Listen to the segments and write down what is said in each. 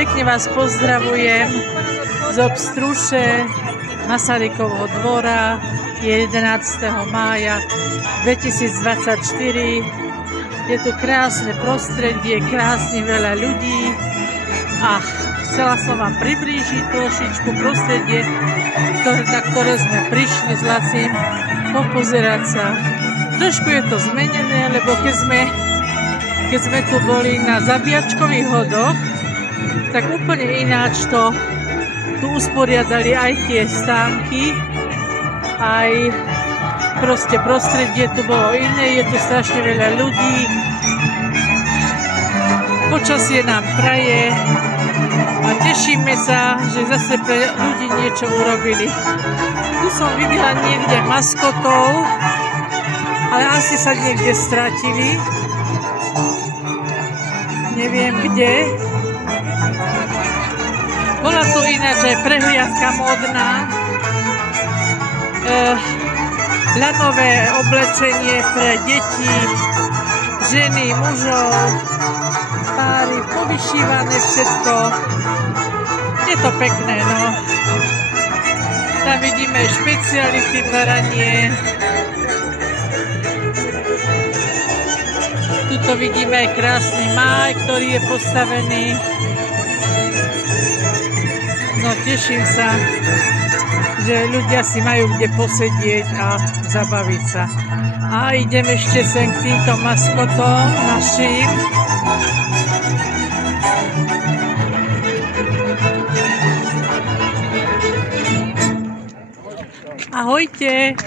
Pekne vás pozdravujem z Obstruše Masarykovho dvora. Je 11. mája 2024. Je tu krásne prostredie, krásne veľa ľudí a chcela som vám priblížiť trošičku prostredie, na ktoré sme prišli s Lacím, popozerať sa. Trošku je to zmenené, lebo keď sme tu boli na zabíjačkových hodoch, tak úplne ináč to tu usporiadali aj tie stánky, aj proste prostredie tu bolo iné, je tu strašne veľa ľudí, počasie nám praje a tešíme sa, že zase pre ľudí niečo urobili. Tu som videla niekde maskotov, ale asi sa niekde stratili. Neviem kde. Bola tu ináč aj prehliadka módna. Ľanové oblečenie pre deti, ženy, mužov, páry, povyšívané všetko. Je to pekné, no. Tam vidíme špeciality varanie. Tuto vidíme aj krásny máj, ktorý je postavený. No, teším sa, že ľudia si majú kde posedieť a zabaviť sa. A idem ešte sem k týmto maskotom našim. Ahojte.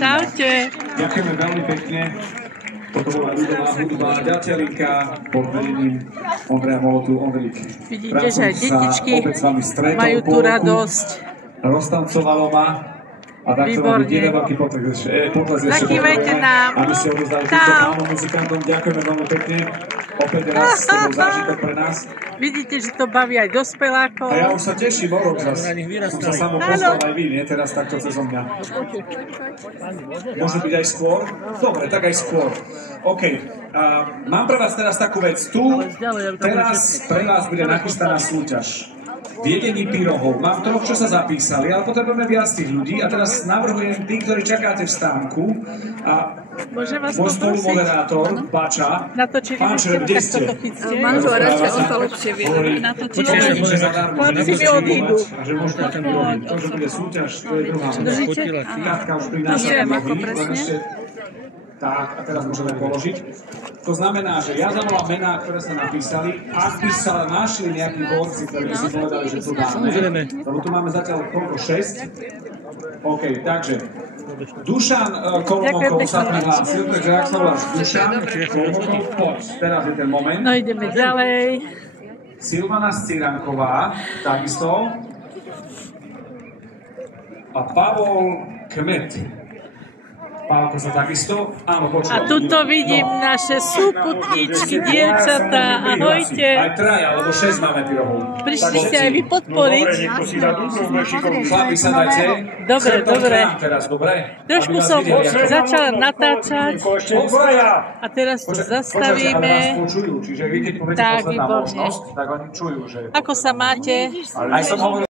Čaute. Ďakujeme veľmi pekne. Toto bola ľudová hudba ďateľinka pod vedením Ondreja Molotu. Ondrík, vidíte, že aj detičky majú tú radosť. Roztancovalo ma. A takto máme jeden veľký potles ešte. Zakývajte nám. A my si odovzdali týmto pánom muzikantom. Ďakujeme veľmi pekne. Opäť raz to bol zážitok pre nás. Vidíte, že to baví aj dospelákov. A ja už sa teším o rok zase. Som sa samo poslal aj vy, nie? Teraz takto cez mňa. Môže byť aj skôr? Dobre, tak aj skôr. OK. Mám pre vás teraz takú vec. Tu teraz pre vás bude nachystaná súťaž. Viedení pyrohov. Mám troch, čo sa zapísali, ale potrebujeme viac tých ľudí a teraz navrhujem tí, ktorí čakáte v stánku a môj spolumoderátor, Bača. Pán Šreb, kde ste? Manžel radšej, on to lepšie vie. Natočím, že zadarmo. Chlapci mi odídu. A že môžete ten robiť. To, že bude súťaž, to je druhá vec. Katka už prináša. Neviem, ako presne. Tak, a teraz môžeme položiť. To znamená, že ja zavolám mená, ktoré sa napísali. Ak by sa našli nejakí borci, ktorí by si povedali, že to dáme. Lebo tu máme zatiaľ koľko? 6? OK, takže Dušan Kolmokov sa prihlásil, takže ak sa voláš Dušan Kolmokov, poď. Teraz je ten moment. No ideme ďalej. Silvana Scíranková, takisto. A Pavol Kmet. Pálko sa takisto. Áno, počúvam. A tuto vidím naše súputničky, dievčatá. Ahojte. Aj traja, alebo 6 máme pyrohov. Prišli ste aj vy podporiť. Chlapi, sadajte. Dobre. Teraz, dobre? Trošku som začala natáčať. A teraz to zastavíme. Čiže vy, keď poviete tak, posledná výborne. možnosť, tak oni čujú, že... Ako sa máte? Aj som hovoril,